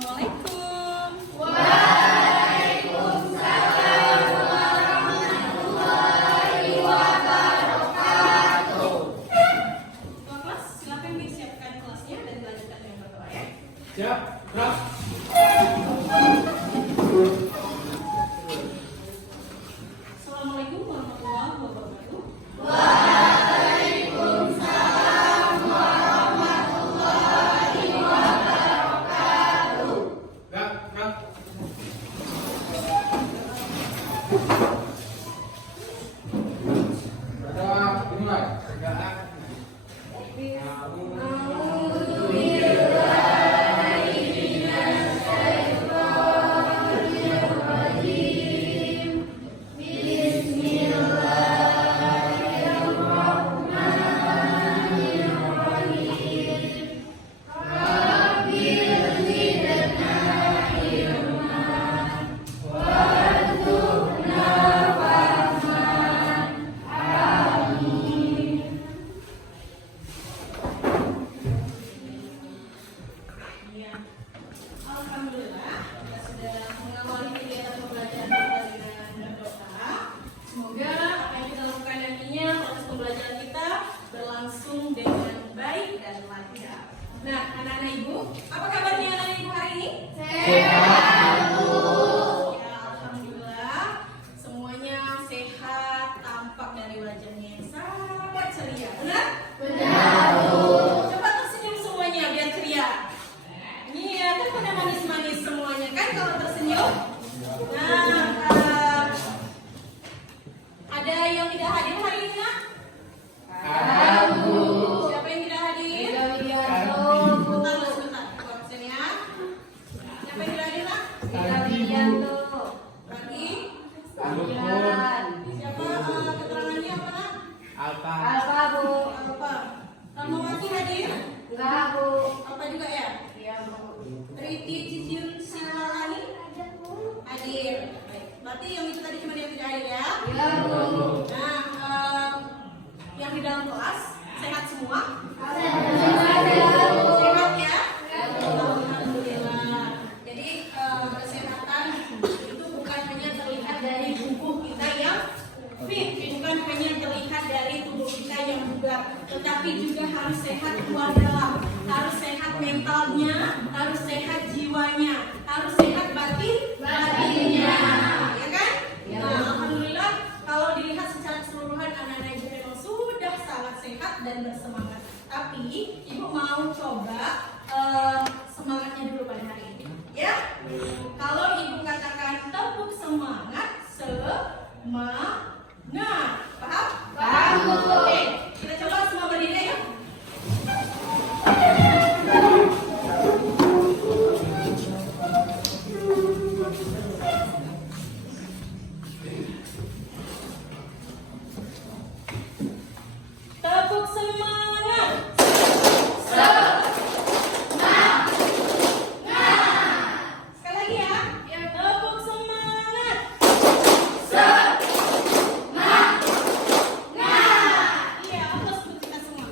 Assalamualaikum. Waalaikumsalam warahmatullahi wabarakatuh. Ketua kelas, silakan disiapkan kelasnya dan dilanjutkan dengan berdoa ya. Siap, Prof. Assalamualaikum warahmatullahi wabarakatuh. Waalaikumsalam warahmatullahi wabarakatuh. Enggak, Prof. Berdoa dimulai. Enggak. Ya. Alhamdulillah, kita sudah mengawali kegiatan pembelajaran kita dengan berdoa. Semoga apa yang kita lakukan nantinya proses pembelajaran kita berlangsung dengan baik dan lancar. Nah, anak-anak ibu, apa kabarnya anak-anak ibu hari ini? Sehat, Bu. Ya, alhamdulillah, semuanya sehat, tampak dari wajahnya yang sangat ceria. Benar? Benar, Bu. Coba tersenyum semuanya biar ceria. Iya, kan pada manis-manis semuanya kan kalau tersenyum. Nah, ada yang tidak hadir hari ini nak? Ada, Bu. Siapa yang tidak hadir? Widianto, Bu. Sebentar, Bu, sebentar. Aku absen ya. Siapa yang tidak hadir nak? Widianto. Lagi? Sambilan. Siapa keterangannya apa nak? Alfa. Alfa, Bu. Apa? Kamu masih hadir? Enggak, Bu. Apa juga ya? Iya, Bu. Riti Cicin Silani? Hadir. Baik. Berarti yang itu tadi cuma yang tidak hadir ya? Iya, Bu. Nah, yang di dalam kelas sehat semua? Sehat, Bu. Sehat ya? Alhamdulillah. Jadi kesehatan itu bukan hanya terlihat dari tubuh kita yang fit, bukan hanya terlihat dari tubuh kita yang bugar, tetapi juga harus sehat luar dalam, harus sehat mentalnya, harus sehat jiwanya, harus sehat batinnya, ya kan? Ya. Nah, alhamdulillah kalau dilihat secara keseluruhan anak-anak ibu memang sudah sangat sehat dan bersemangat. Tapi ibu mau coba semangatnya dulu pada hari ini, ya. Kalau ibu katakan tepuk semangat, semangat, paham? Paham, Bu. Oke, kita coba semua berdiri ya. Tepuk semangat. Sekali lagi ya. Tepuk semangat. Iya, aplaus untuk kita semua.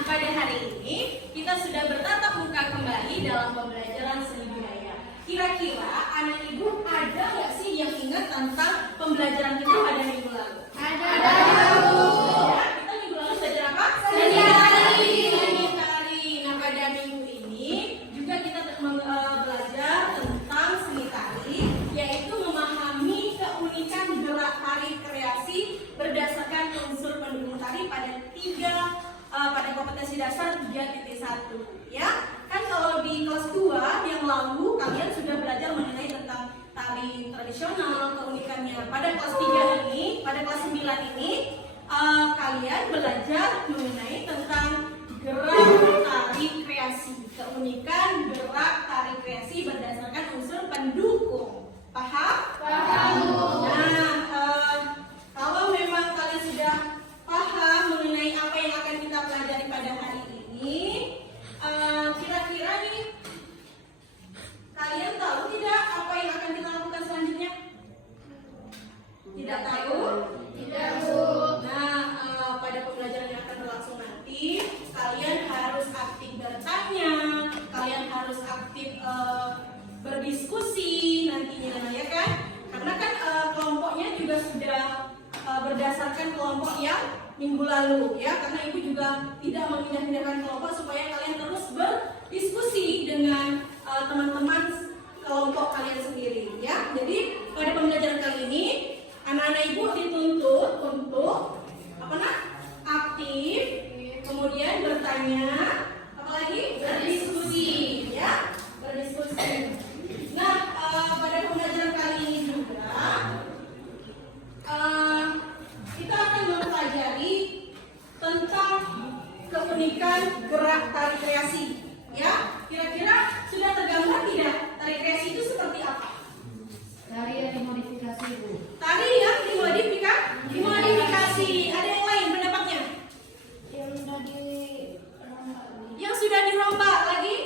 Pada hari ini kita sudah bertatap muka kembali dalam pembelajaran seni budaya. Kira-kira anak ibu ada nggak sih yang ingat tentang pembelajaran kita pada minggu lalu? Ada, Bu. Ya, kita minggu lalu belajar apa? Seni tari. Seni tari. Nah, pada minggu ini juga kita belajar tentang seni tari, yaitu memahami keunikan gerak tari kreasi berdasarkan unsur pendukung tari pada kompetensi dasar 3.1. Ya, kan kalau di kelas 2 yang lalu kalian sudah belajar mengenai tentang tari tradisional, keunikannya. Pada kelas 3 ini, pada kelas 9 ini kalian belajar mengenai tentang gerak tari kreasi, keunikan gerak tari kreasi berdasarkan unsur pendukung. Paham? Paham, Bu. Nah, kalau memang kalian sudah paham mengenai apa yang akan kita pelajari pada hari ini, kira-kira nih kalian tahu tidak apa yang akan kita lakukan selanjutnya? Tidak tahu? Tidak, Bu. Nah, pada pembelajaran yang akan berlangsung nanti, kalian berdasarkan kelompok yang minggu lalu ya, karena ibu juga tidak memindah-pindahkan kelompok supaya kalian terus berdiskusi dengan teman-teman kelompok kalian sendiri ya. Jadi pada pembelajaran kali ini anak-anak ibu dituntut untuk aktif, kemudian bertanya, apalagi berdiskusi ya, berdiskusi. Nah, pada pembelajaran kali ini juga kita akan mempelajari tentang keunikan gerak tari kreasi ya. Kira-kira sudah tergambar tidak tari kreasi itu seperti apa? Tari yang dimodifikasi, Bu. Tari yang dimodifikasi. Ada yang lain pendapatnya? Yang sudah dirombak lagi?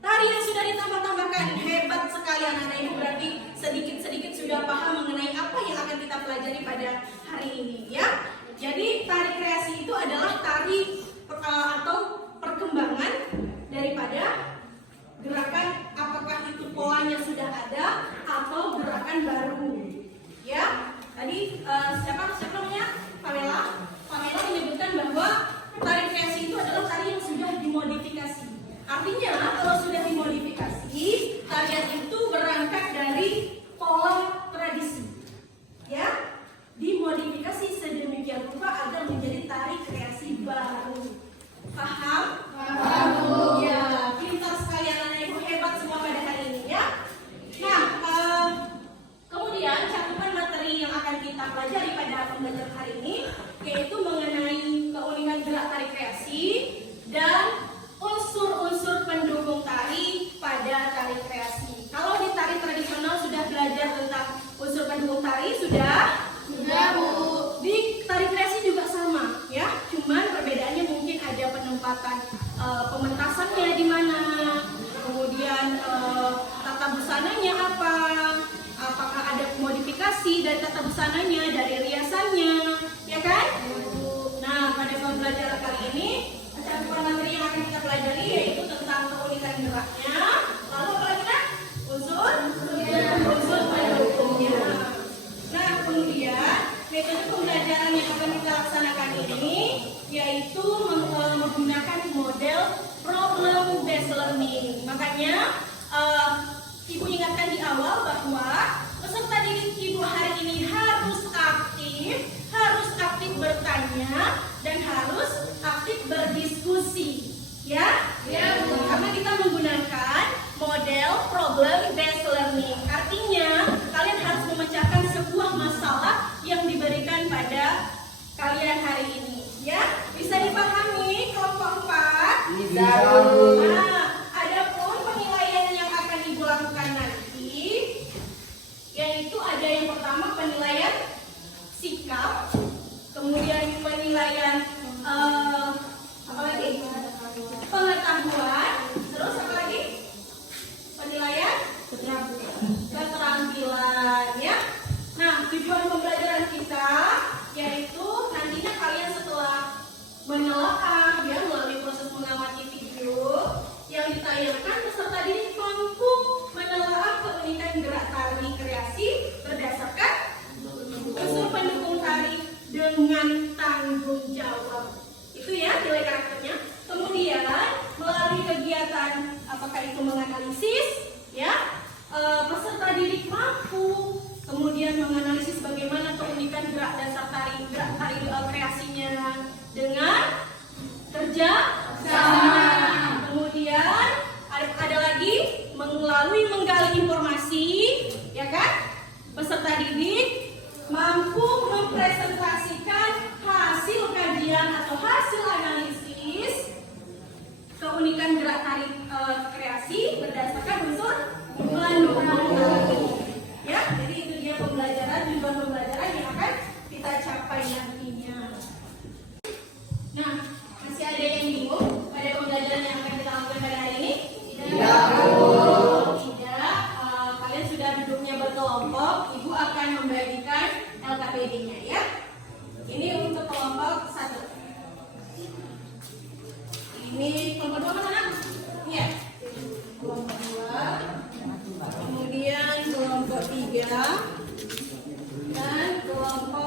Tari yang sudah ditambah-tambahkan. Hebat sekali anak-anak ibu, berarti sedikit-sedikit sudah paham mengenai apa yang akan kita pelajari pada hari ini ya. Jadi tari kreasi itu adalah tari atau perkembangan daripada gerakan, apakah itu polanya sudah ada atau gerakan baru ya. Tadi siapa namanya? Pamela menyebutkan bahwa tari kreasi itu adalah tari yang sudah dimodifikasi. Artinya kalau sudah dimodifikasi, tarian itu berangkat dari pola tradisi ya, dimodifikasi sedemikian rupa agar menjadi tari kreasi baru. Paham? Paham. Ya, pintar sekali anak-anak ibu, hebat semua pada hari ini ya. Nah, kemudian cakupan materi yang akan kita pelajari pada pembelajaran hari ini yaitu mengenai keunikan gerak tari kreasi dan unsur-unsur pendukung tari pada tari kreasi. Kalau di tari tradisional sudah belajar tentang unsur pendukung tari, sudah Bu. Di tari kreasi juga sama ya, cuman perbedaannya mungkin ada penempatan pementasannya di mana, kemudian tata busananya apa, apakah ada modifikasi dari tata busananya, dari riasannya, ya kan? Nah, pada pembelajaran kali ini cakupan materi yang akan kita pelajari yaitu tentang keunikan geraknya, lalu apa lagi kan? Unsur pendukungnya. Nah, kemudian metode pembelajaran yang akan kita laksanakan ini yaitu menggunakan model problem based learning. Makanya ibu ingatkan di awal bahwa peserta didik ibu hari ini harus aktif bertanya dan harus aktif berdiskusi ya. Ya, karena kita menggunakan model problem based learning. Artinya kalian harus memecahkan sebuah masalah yang diberikan pada kalian hari ini ya. Bisa dipahami kelompok 4? Bisa. Nah, adapun penilaian yang akan ibu lakukan nanti yaitu ada yang pertama penilaian sikap, kemudian penilaian apa lagi? Pengetahuan, terus apa lagi? Penilaian keterampilan ya. Nah, tujuan pembelajaran kita yaitu nantinya kalian setelah menelaah ya melalui proses mengamati video yang ditayangkan, peserta didik mampu menelaah keunikan gerak tari kreasi berdasarkan unsur pendukung tari dengan tanggung jawab. Itu ya nilai karakternya. Kemudian melalui kegiatan apakah itu menganalisis ya, peserta didik mampu kemudian menganalisis bagaimana keunikan gerak dasar tari kreasinya dengan kerja sama. Kemudian ada lagi melalui menggali informasi ya kan, peserta didik mampu mempresentasikan hasil kajian atau hasil analisis keunikan gerak tari kreasi berdasarkan unsur pendukung tari ya. Jadi itu dia tujuan pembelajaran yang akan kita capai nantinya. Nah, masih ada yang bingung pada pembelajaran yang akan kita lakukan pada hari ini? Tidak. Tidak. Kalian sudah duduknya berkelompok. Ibu akan membagikan LKPD-nya ya. Ini untuk kelompok 1. Ini kelompok 2 mana? Iya. Kelompok 2. Kemudian kelompok 3 dan kelompok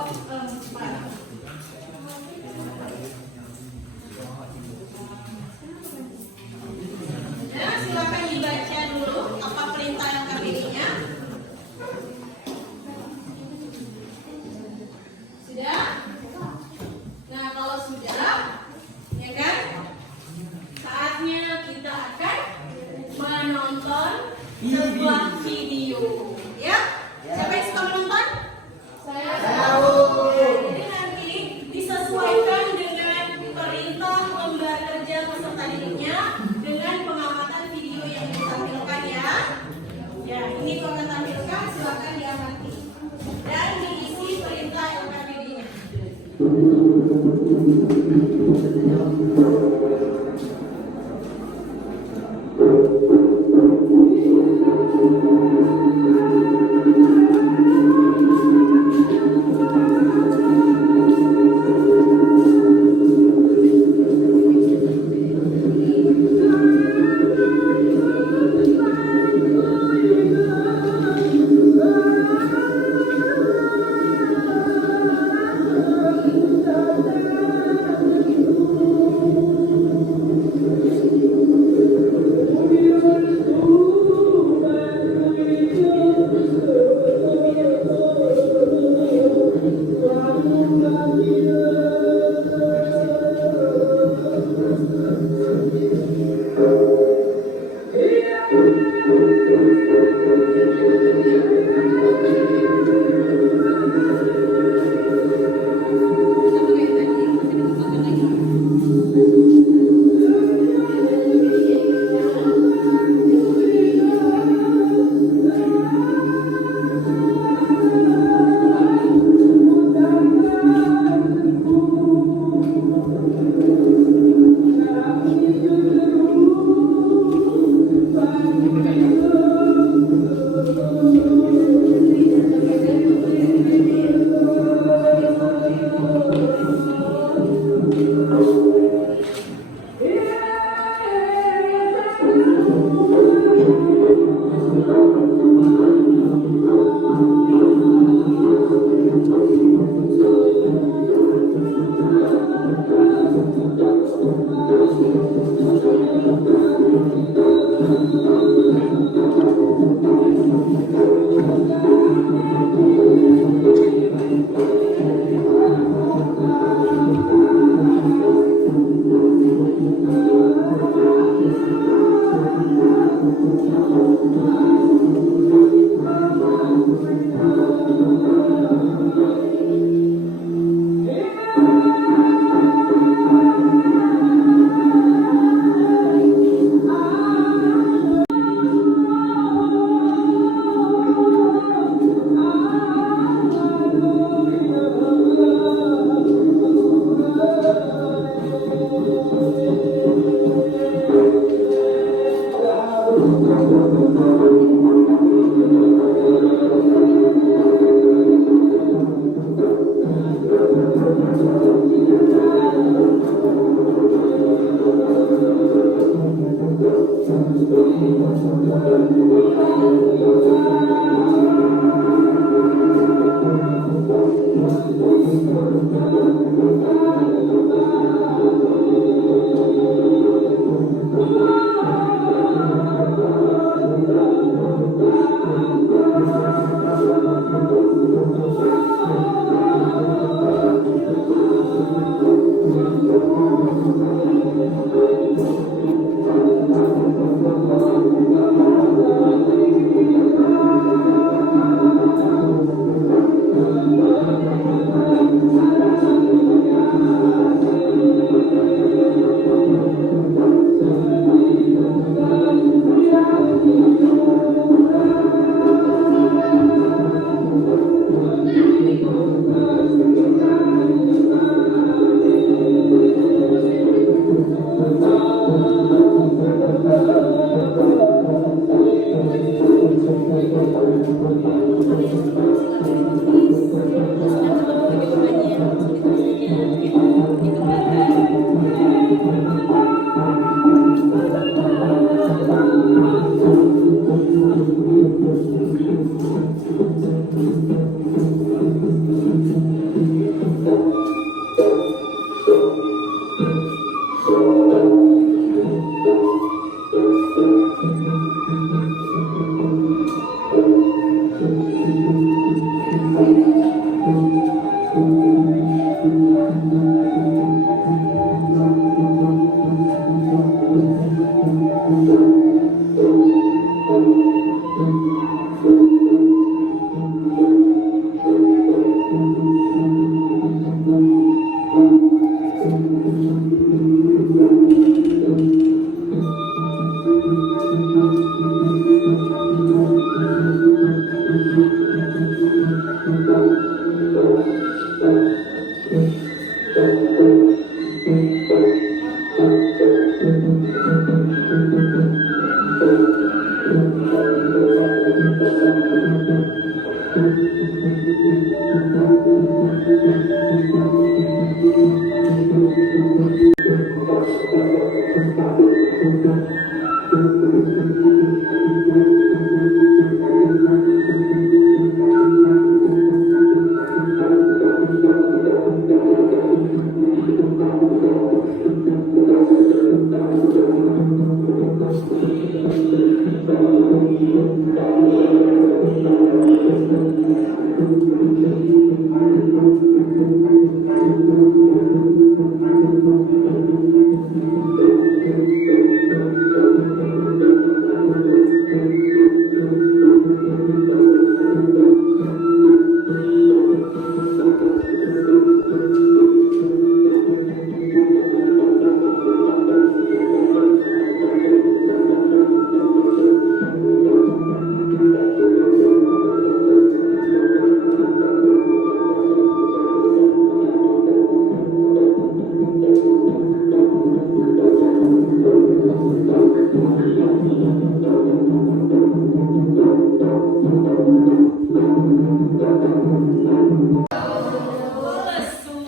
Lesu,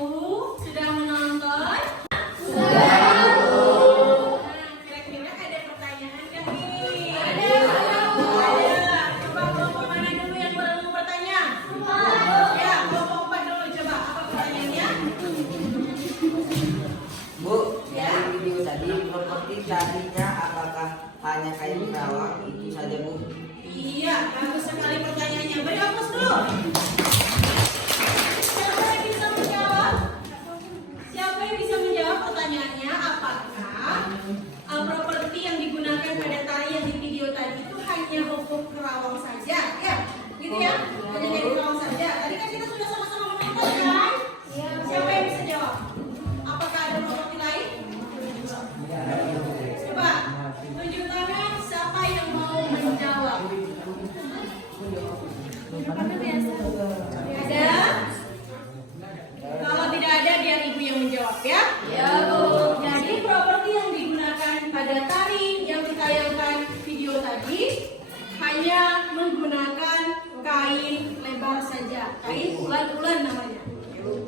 sudah menonton? Sudah. Kira-kira ada pertanyaan kan nih? Ada. Coba kelompok mana dulu yang belum bertanya? Ya, kelompok 4 dulu coba. Apa pertanyaannya? Bu, dari video tadi properti tadinya apakah hanya kain kerawang itu saja Bu? Iya, bagus sekali pertanyaannya. Beri hapus dulu. Siapa yang bisa menjawab? Siapa yang bisa menjawab pertanyaannya? Apakah properti yang digunakan pada tarian di video tadi itu hanya hukum kerawang saja? Ya, gitu ya? Hanya dari kerawang saja. Tadi kan kita sudah sama-sama menonton kan? Siapa yang bisa jawab? Apakah ada properti lain? Coba tunjuk tangan siapa yang mau menjawab. Ada? Kalau tidak ada biar ibu yang menjawab ya. Ya Bu. Jadi properti yang digunakan pada tari yang ditayangkan video tadi hanya menggunakan kain lebar saja, kain ulan-ulan namanya.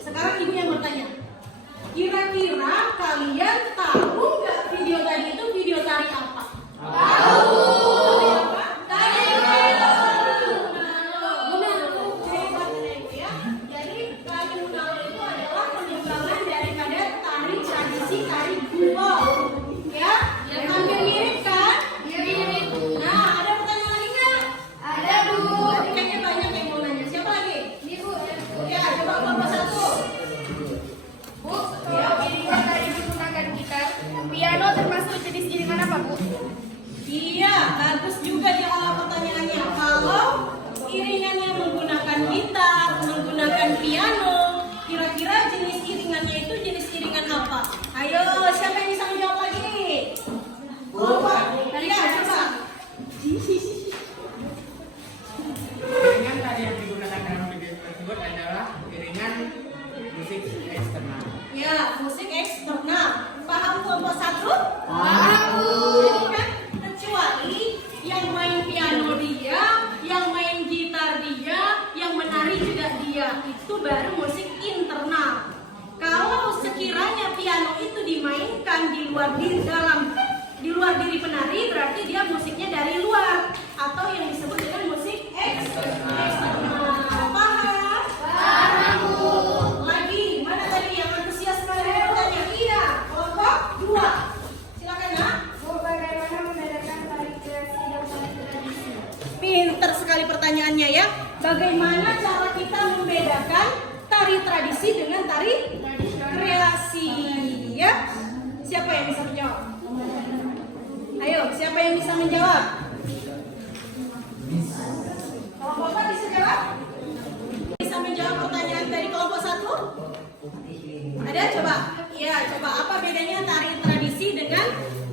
Sekarang ibu yang bertanya. Kira-kira kalian tahu nggak video tadi itu video tari apa? Tahu. Tari apa? Tari ya. Jadi tari Munawar itu adalah pengembangan daripada tari tradisi tari Gumbol. Ya? Hampir mirip kan? Mirip. Nah, ada pertanyaan lagi nggak? Ada Bu. Tadi kayaknya banyak yang mau nanya. Siapa lagi? Ibu. Ya, coba kelompok 1. Bu, ya, iringan tadi digunakan gitar. Piano termasuk jenis iringan apa, Bu? Iya, bagus juga jawab pertanyaannya. Kalau iringannya menggunakan gitar, menggunakan piano, kira-kira jenis iringannya itu jenis iringan apa? Ayo, siapa yang bisa menjawab lagi nih? Kelompok. Ya, coba. Iringan tadi yang digunakan dalam video tersebut adalah iringan musik eksternal. Ya, musik eksternal. Paham kelompok 1? Paham, Bu. Jadi kan kecuali yang main piano dia, yang main gitar dia, yang menari juga dia, itu baru musik internal. Kalau sekiranya piano itu dimainkan di luar diri penari, berarti dia musiknya dari luar atau yang disebut dengan musik eksternal. Paham? Paham, Bu. Lagi, mana tadi yang antusias sekali bertanya? Iya, kelompok 2. Silakan, Nak. Bu, bagaimana membedakan tari kreasi dan tari tradisi? Pinter sekali pertanyaannya ya. Bagaimana cara kita membedakan tari tradisi dengan tari kreasi? Ya, siapa yang bisa menjawab? Ayo, siapa yang bisa menjawab? Kelompok 4 bisa jawab? Bisa menjawab pertanyaan dari kelompok 1? Ada? Coba. Iya, coba apa bedanya tari tradisi dengan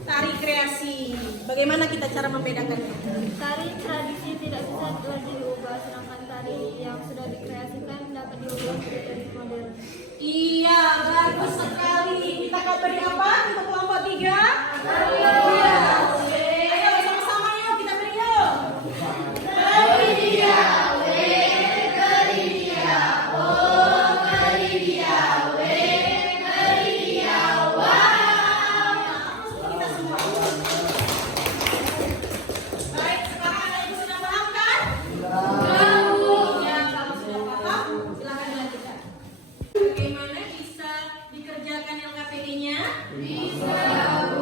tari kreasi? Bagaimana kita cara membedakannya? Tari tradisi tidak bisa lagi diubah, sedangkan tari yang sudah dikreasikan dapat diubah menjadi modern. Iya, bagus beri apa untuk kelompok 3? Iya. Ayo sama-sama yuk kita beri yuk. Beri dia. Baik, sekarang anak ibu sudah paham kan? Ya, kalau sudah paham, silakan dilanjutkan. Bagaimana bisa dikerjakan LKPD-nya? Bisa.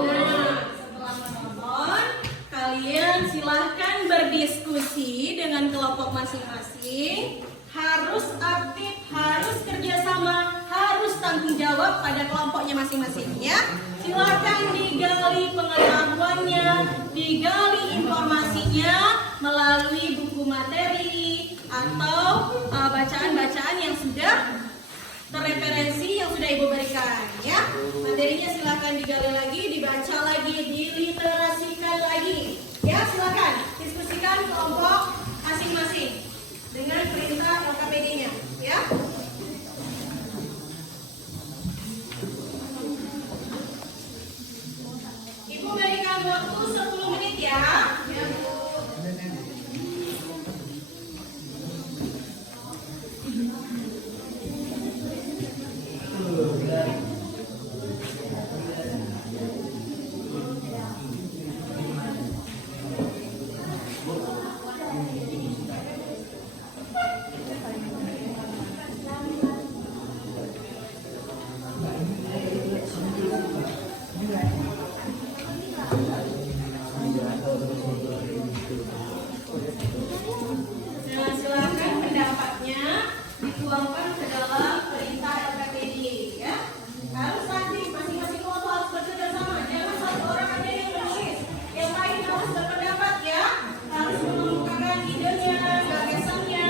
Nah, setelah menonton, kalian silahkan berdiskusi dengan kelompok masing-masing. Harus aktif, harus kerjasama, harus tanggung jawab pada kelompoknya masing-masing ya. Silakan digali pengetahuannya, digali informasinya melalui buku materi atau bacaan-bacaan yang sudah terreferensi yang sudah ibu berikan ya. Materinya silakan digali lagi, dibaca lagi, diliterasikan lagi ya. Silakan diskusikan kelompok masing-masing dengan perintah LKPD-nya ya. Ibu berikan waktu 10 menit ya. Ya, Bu. Nah, silakan pendapatnya dituangkan ke dalam perintah LKPD ya. Harus aktif, masing-masing kelompok harus bekerja sama. Jangan satu orang aja yang menulis, yang lain harus berpendapat ya. Harus mengemukakan idenya, gagasannya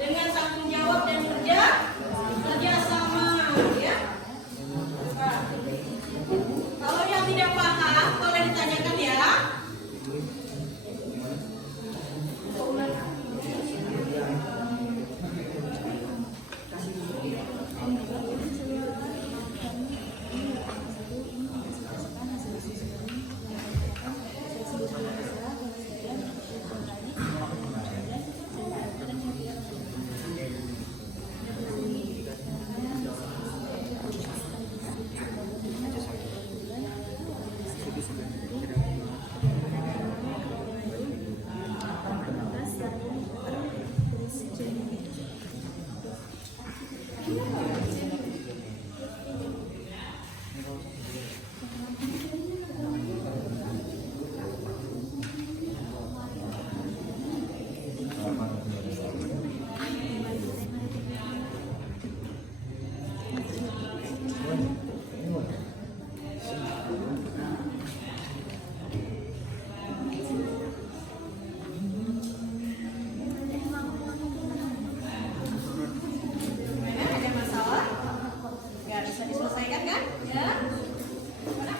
dengan tanggung jawab dan kerja sama ya. Nah, kalau yang tidak paham boleh ditanyakan ya. Ada masalah? Nggak bisa diselesaikan kan? Ya. Mana?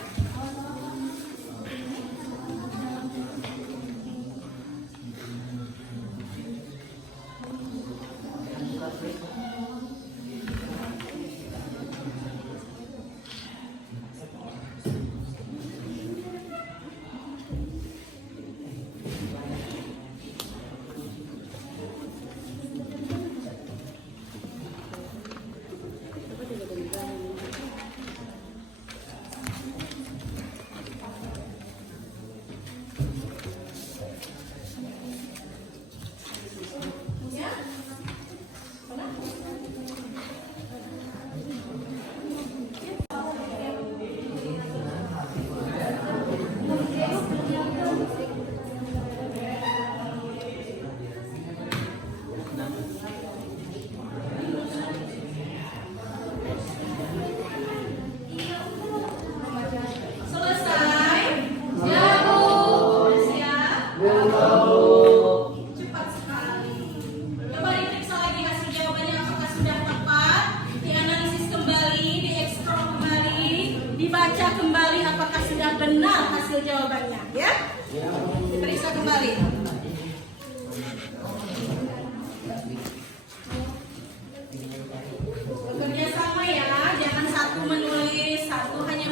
benar hasil jawabannya, ya. Diperiksa kembali. Bekerja sama ya, jangan satu menulis, satu hanya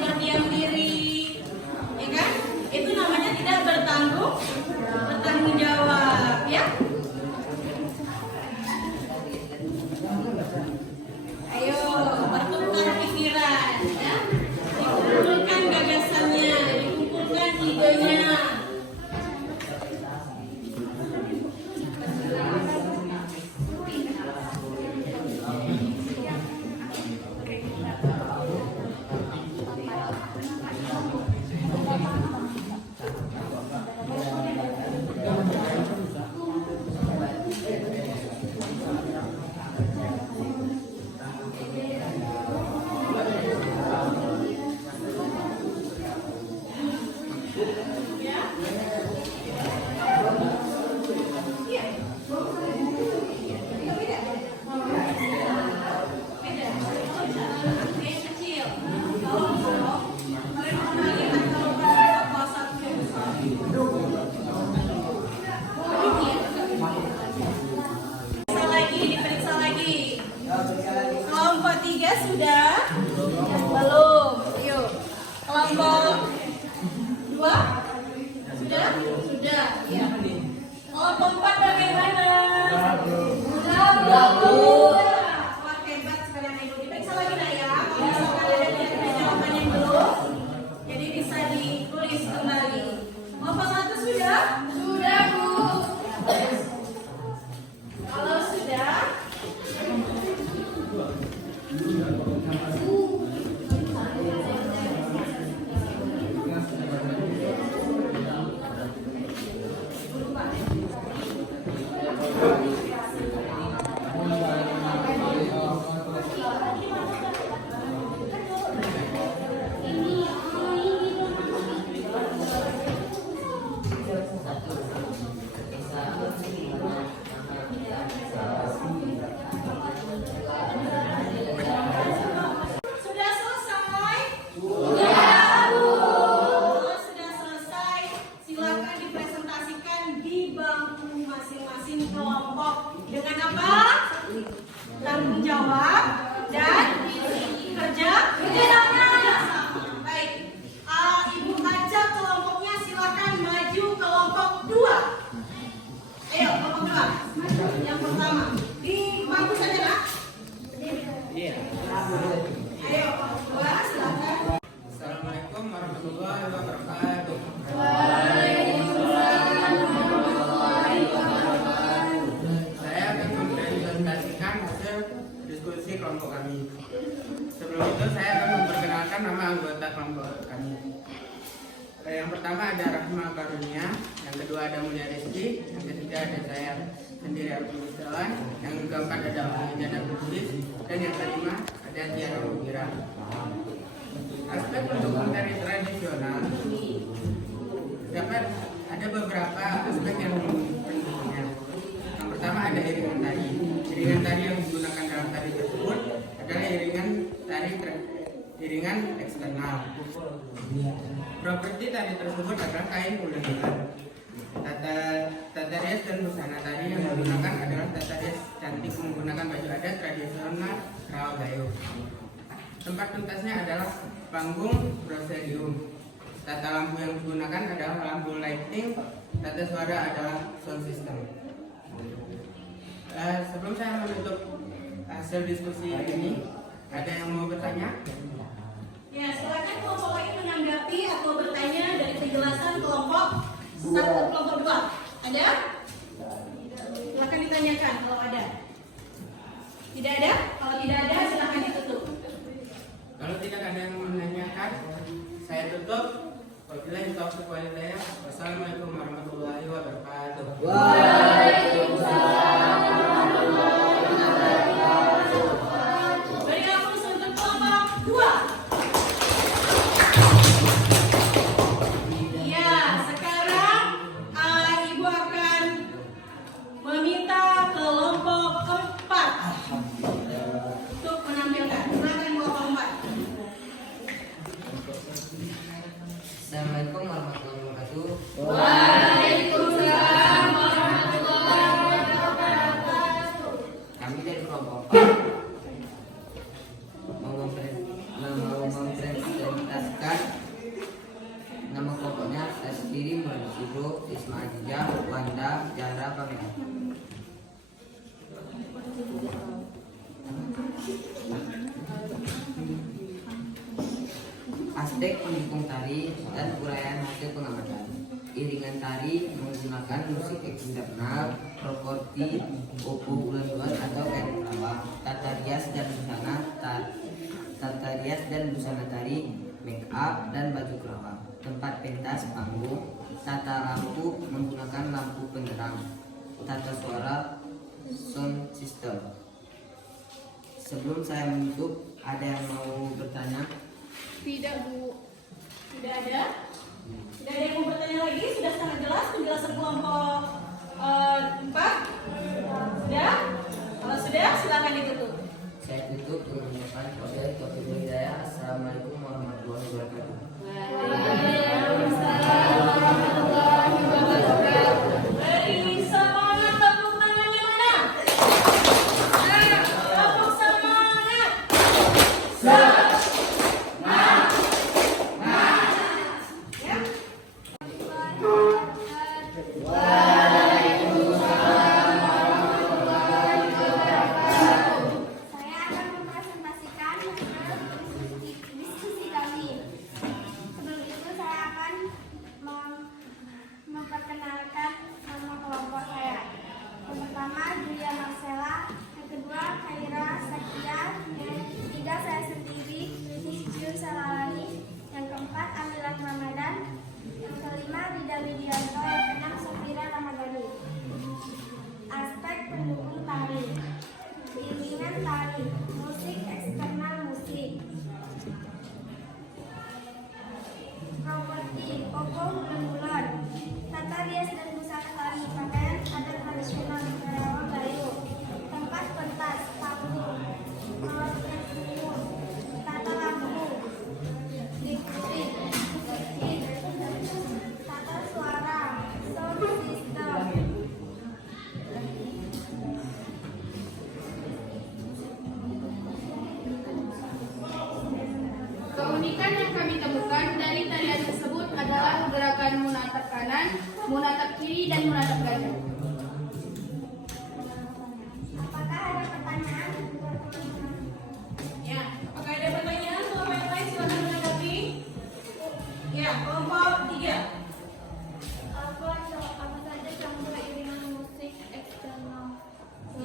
kelompok 2? Sudah? Sudah, ya. Kelompok 4 bagaimana? Wah, hebat sekarang Ibu. Diperiksa lagi nak ya. Kalau misalkan ada jawaban yang belum, jadi bisa ditulis kembali. Kelompok 1 sudah? Sudah, Bu. Kalau sudah, sudah selesai? Kalau sudah selesai, silakan dipresentasikan di bangku masing-masing kelompok dengan apa? Tanggung jawab dan kerja sama. Baik, Ibu ajak kelompoknya silakan maju kelompok 2. Ayo kelompok 2. Yang pertama di bangku saja nak. Iya. Ayo kelompok 2 silakan. Assalamualaikum warahmatullahi wabarakatuh. Saya akan mempresentasikan hasil diskusi kelompok kami. Sebelum itu saya akan memperkenalkan nama anggota kelompok kami. Yang pertama ada Rahma Karunia, yang kedua ada Mulia Rizky, yang ketiga ada saya sendiri Abdul Mustawan, yang keempat ada Jana Bulis, dan yang kelima ada Tiara Mugira. Aspek pendukung tari tradisional dapat ada beberapa aspek yang pendukungnya. Yang pertama ada iringan tari. Iringan tari yang digunakan dalam tari tersebut adalah iringan eksternal. Properti tari tersebut adalah kain ulen-ulen. Tata rias dan busana tari yang digunakan adalah tata rias cantik menggunakan baju adat tradisional Rawabayu. Tempat pentasnya adalah panggung prosedium. Tata lampu yang digunakan adalah lampu lighting. Tata suara adalah sound system. Sebelum saya menutup hasil diskusi ini, ada yang mau bertanya? Ya, silakan kelompok lain menanggapi atau bertanya dari penjelasan kelompok 1, kelompok 2. Ada? Silakan ditanyakan kalau ada. Tidak ada? Kalau tidak ada, silakan ditutup. Kalau tidak ada yang menanyakan, saya tutup. Wabillahi taufiq wal hidayah. Wassalamualaikum warahmatullahi wabarakatuh. Beri aplaus untuk kelompok 2. Ya, sekarang Ibu akan meminta kelompok 4 untuk menampilkan. Silakan kelompok 4. Assalamualaikum warahmatullahi wabarakatuh. Waalaikumsalam warahmatullahi wabarakatuh. Kami dari kelompok 4 mau mempresentasikan nama kelompoknya. Saya sendiri Muhammad Ibro Isma Ajijah Wanda Jara Pangeran. Aspek pendukung tari dan uraian hasil pengamatan. Iringan tari menggunakan musik eksternal, properti, ulen-ulen atau kain rawa, tata rias dan busana tari, make up dan baju kerawang. Tempat pentas panggung, tata lampu menggunakan lampu penerang, tata suara sound system. Sebelum saya menutup, ada yang mau bertanya? Tidak, Bu. Tidak ada? Tidak ada yang mau bertanya lagi? Sudah sangat jelas penjelasan kelompok 4? Sudah? Kalau sudah, silakan ditutup. Saya tutup dengan mengucapkan wabillahi taufiq wal hidayah. Assalamualaikum warahmatullahi wabarakatuh. Waalaikumsalam warahmatullahi wabarakatuh. Beri semangat tepuk tangannya mana? Tepuk semangat. Keunikan yang kami temukan dari tarian tersebut adalah gerakan munatap kanan, munatap kiri, dan munatap ganda. Apakah ada pertanyaan? Ya, apakah ada pertanyaan? Kelompok yang lain silakan menanggapi. Ya, kelompok 3. Apa saja campur iringan musik eksternal?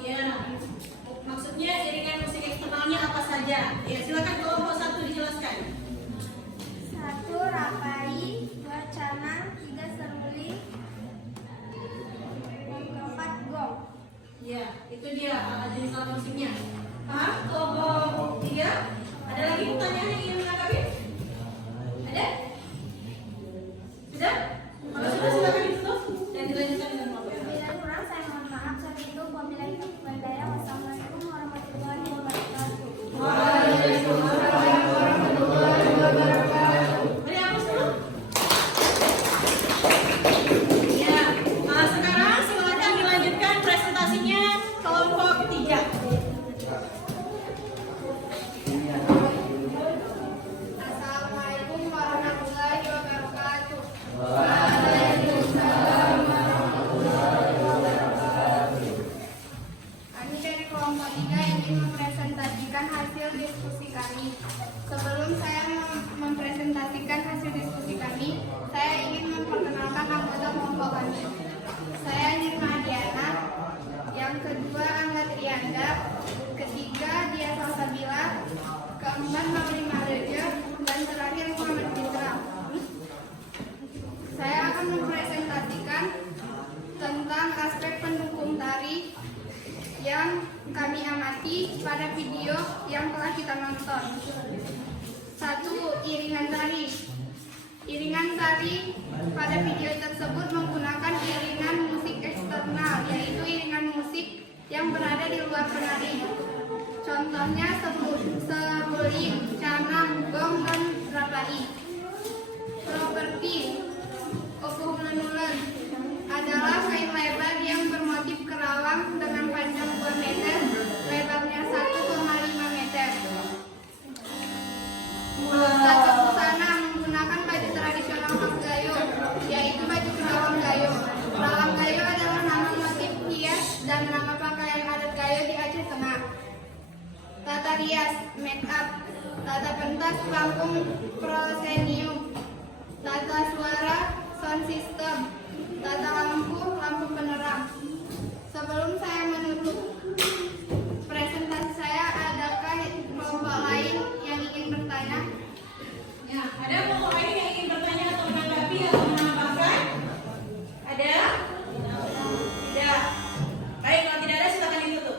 Ya, maksudnya iringan musik eksternalnya apa saja? Ya, silakan kelompok 1 dijelaskan. 1. Rapai, 2. Canang, 3. Seruling, 4. Gong. Ya, itu dia jenis alat musiknya. Paham? Kelompok 3. Ada lagi pertanyaan yang ingin menanggapi? Ada? Sudah? Kalau sudah silakan ditutup dan dilanjutkan dengan kelompok yang lain. Bila kurang saya mohon maaf. Saat itu wabillahi taufiq wal hidayah. Wassalamualaikum warahmatullahi wabarakatuh. Mari hapus dulu. Ya, sekarang silakan dilanjutkan presentasinya kelompok 3. Assalamualaikum warahmatullahi wabarakatuh. Kami dari kelompok 3 ingin mempresentasikan hasil diskusi kami. Sebelum saya mempresentasikan hasil diskusi kami, saya ingin memperkenalkan anggota kelompok kami. Saya Nirma Diana, yang kedua Angga Trianda, ketiga Dia Salsabila, keempat Mawli Mareja, dan terakhir Muhammad Fitra. Saya akan mempresentasikan tentang aspek pendukung tari yang kami amati pada video yang telah kita nonton. 1. Iringan tari. Iringan tari pada video tersebut menggunakan iringan musik eksternal, yaitu iringan musik yang berada di luar penari. Contohnya seruling, canang, gong, dan rapai. Properti opuh ulen-ulen adalah kain lebar yang bermotif kerawang dengan panjang 2 meter, lebarnya 1,5 meter. Tata busana menggunakan baju tradisional khas Gayo, yaitu baju kerawang Gayo. Kerawang Gayo adalah nama motif hias dan nama pakaian adat Gayo di Aceh Tengah. Tata rias, make up, tata pentas panggung prosenium, tata suara, sound system, tata lampu, lampu penerang. Sebelum saya menutup presentasi saya, adakah kelompok lain yang ingin bertanya? Ya, ada kelompok lain yang ingin bertanya atau menanggapi atau menambahkan? Ada? Tidak. Baik, kalau tidak ada silakan ditutup.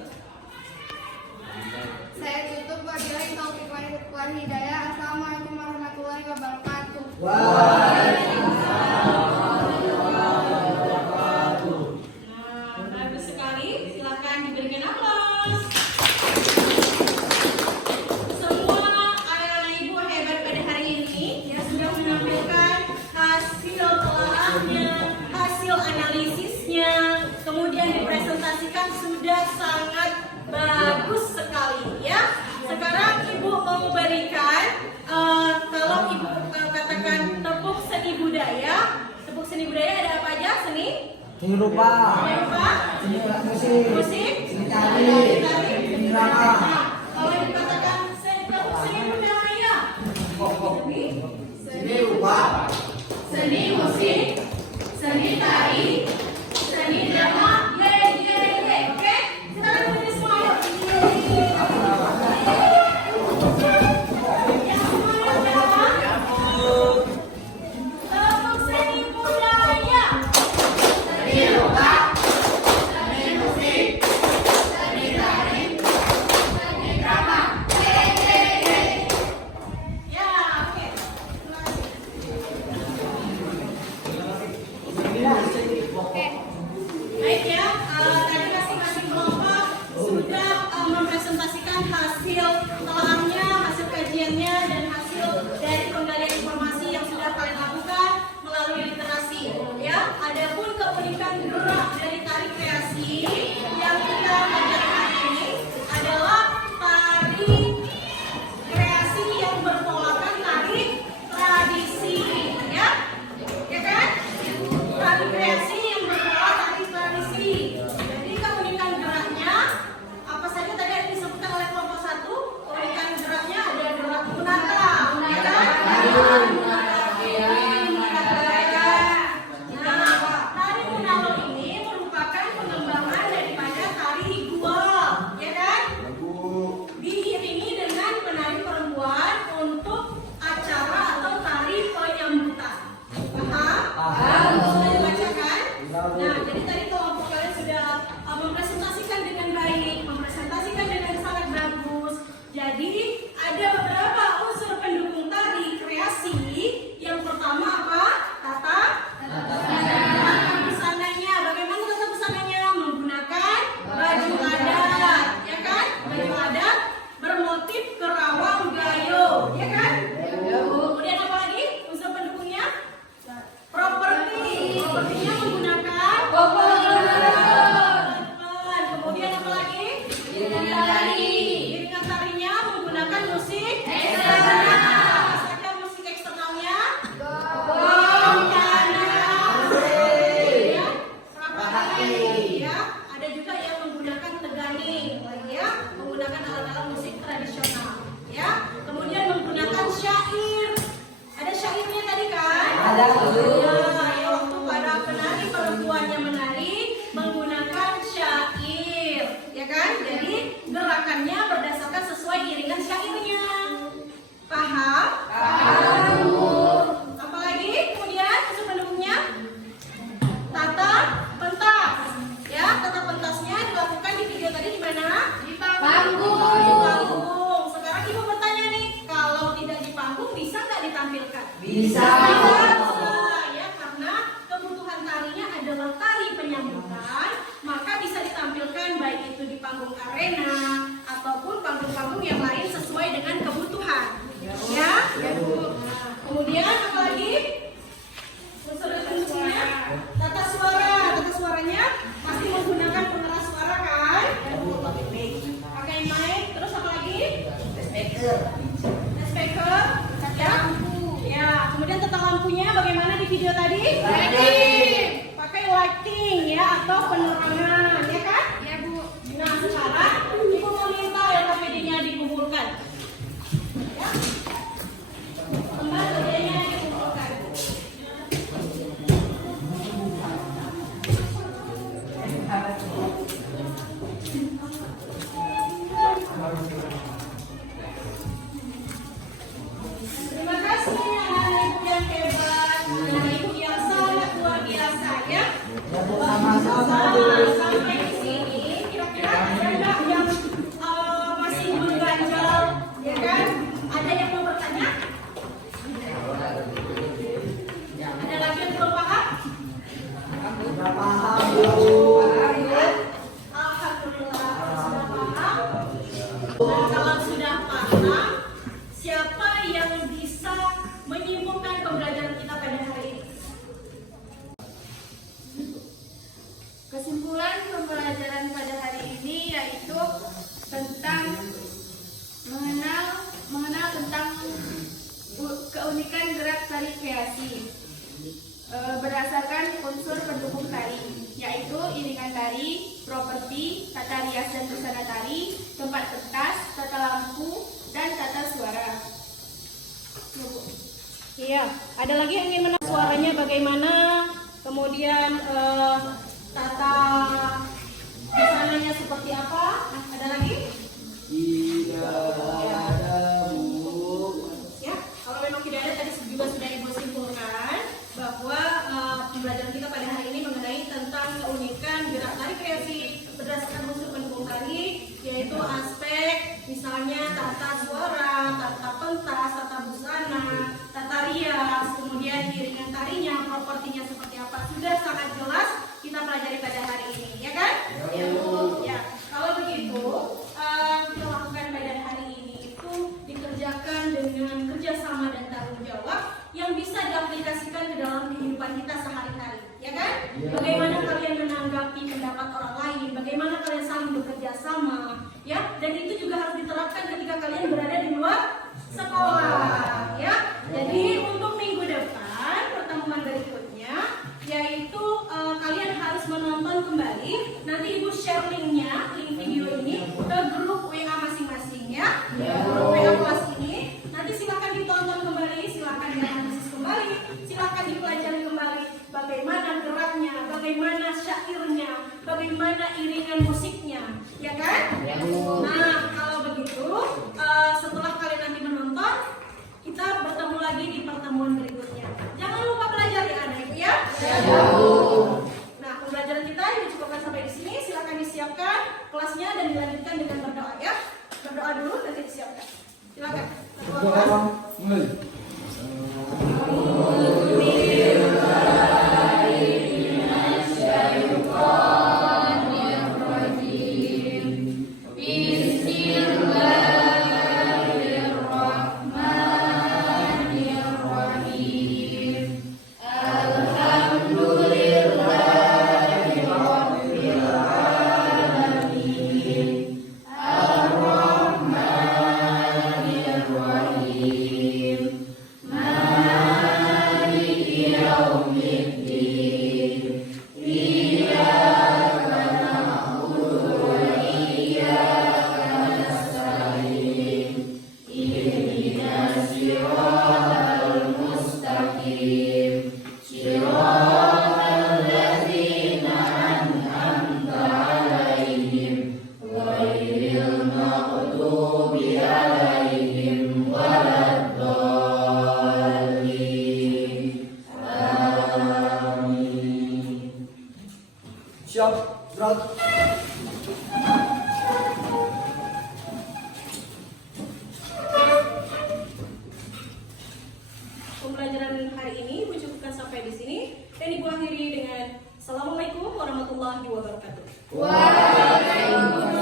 Saya tutup. Wabillahi taufiq wal hidayah. Assalamualaikum warahmatullahi wabarakatuh. Nah, bagus sekali. Silakan diberikan aplaus. Semua anak-anak ibu hebat pada hari ini yang sudah menampilkan hasil telaahnya, hasil analisisnya, kemudian dipresentasikan sudah sangat bagus sekali ya. Sekarang ibu mau berikan kalau ibu katakan tepuk seni budaya. Tepuk seni budaya ada apa aja? Seni rupa, rupa, musik, musik, tari, tari. drama. Nah, kalau dikatakan tepuk seni budaya, Seni rupa, seni musik, seni tari, seni drama. Oke, sekarang berdiri semua yuk. Yang semuanya jawab. Tepuk seni budaya. Seni rupa, seni musik, seni tari, seni drama. Ya, oke. Terima kasih. Baik ya, tadi masing-masing kelompok sudah mempresentasikan hasil telaahnya, hasil kajiannya, dan hasil dari penggalian informasi yang sudah kalian lakukan melalui literasi. Ya, adapun keunikan gerak dari tari kreasi yang kita pelajari hari ini adalah tari kreasi yang berpolakan tari Ada, Bu. Ya, waktu para penari perempuannya menari menggunakan syair, ya kan? Jadi gerakannya berdasarkan sesuai iringan syairnya. Paham? Paham. Apalagi kemudian unsur pendukungnya tata pentas. Ya, tata pentasnya dilakukan di video tadi di mana? Di panggung. Di panggung. Sekarang ibu bertanya nih, kalau tidak di panggung bisa nggak ditampilkan? Bisa. Ya, karena kebutuhan tarinya adalah tari penyambutan, maka bisa ditampilkan baik itu di panggung arena ataupun panggung-panggung yang lain sesuai dengan kebutuhan. Ya, nah, kemudian apa lagi? Unsur pendukungnya tata suara. Tata suaranya pasti menggunakan pengeras suara kan? Pakai mic. Terus apa lagi? Speaker. Ya. Ya, kemudian tata lampunya bagaimana di video tadi? Pakai lighting ya atau penerangan, ya kan? Ya, Bu. Nah, sekarang ibu mau minta LKPD-nya dikumpulkan. Ya. LKPD-nya dikumpulkan. Terima kasih anak ibu yang hebat, anak ibu yang sangat luar biasa ya. Sampai di sini kira-kira ada nggak yang masih mengganjal, ya kan? Ada yang mau bertanya? Ada lagi yang belum paham? Alhamdulillah sudah paham. Nah, kalau sudah paham, siapa yang bisa menyimpulkan pembelajaran kita pada hari ini? Kesimpulan pembelajaran pada hari ini yaitu tentang mengenal tentang keunikan gerak tari kreasi berdasarkan unsur pendukung tari, yaitu iringan tari, properti, tata rias dan busana tari, tempat pentas, tata lampu, dan tata suara. Iya, ada lagi yang ingin menang suaranya bagaimana, kemudian tata busananya seperti apa? Ada lagi? Ya, kalau memang tidak ada tadi juga sudah ibu simpulkan bahwa pembelajaran kita pada hari ini mengenai tentang keunikan gerak tari kreasi berdasarkan unsur pendukung tari, yaitu aspek misalnya tata suara, tata pentas, tata busana, tata rias, kemudian iringan tarinya, propertinya seperti apa, sudah sangat jelas kita pelajari pada hari ini, ya kan? Ya, kalau begitu kita lakukan pada hari ini itu dikerjakan dengan kerjasama dan tanggung jawab yang bisa diaplikasikan ke dalam kehidupan kita sehari-hari, ya kan? Bagaimana kalian menanggapi pendapat orang lain, bagaimana kalian saling bekerja sama, ya? Dan itu juga harus diterapkan ketika kalian berada di luar sekolah, ya. Jadi untuk minggu depan pertemuan berikutnya, yaitu kalian harus menonton kembali. Nanti ibu share linknya, link video ini ke grup WA masing-masing, ya. Grup WA kelas ini. Nanti silakan ditonton kembali, silakan dianalisis kembali, silakan dipelajari kembali bagaimana geraknya, bagaimana syairnya, bagaimana iringan musiknya, ya kan? Nah, kalau begitu setelah kalian nanti menonton, kita bertemu lagi di pertemuan berikutnya. Jangan lupa belajar ya anak-anak ya. Nah, pembelajaran kita dicukupkan sampai di sini. Silakan disiapkan kelasnya dan dilanjutkan dengan berdoa ya. Berdoa dulu nanti disiapkan. Silakan. Bismillahirrahmanirrahim. warahmatullahi wabarakatuh. Waalaikumsalam.